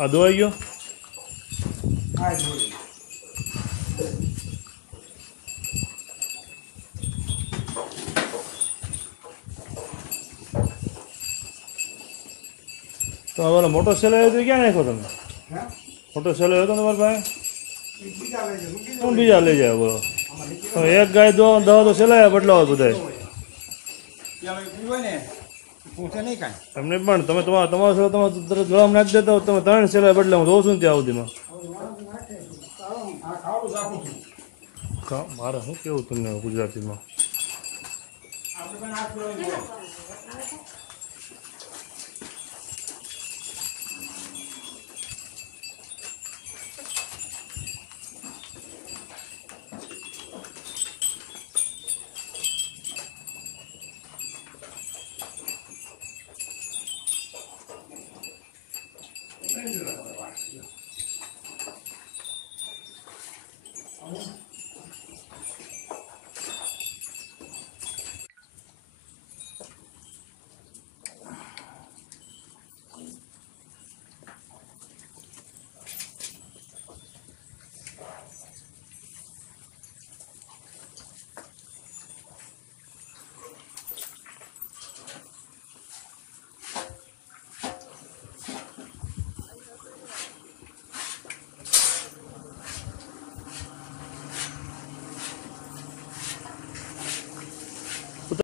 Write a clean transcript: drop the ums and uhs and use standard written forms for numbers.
આ દોવાઈ ગયો તો હવે મોટો સેલો આવ્યો તો ક્યાં નાખો તમે મોટો સેલો આવ્યો તો તમારી પાસે હું બીજા લઈ જાય બોલો તમે એક ગાય દવા તો સેલાયા બદલાવો બધા એમને પણ તમે તમારો સેલો તમે તરત ગળામાં નાખી દેતા હો તમે 3 સેલા બદલાવ હું જોઉં છું ત્યાં સુધીમાં મારે શું કેવું તમને ગુજરાતીમાં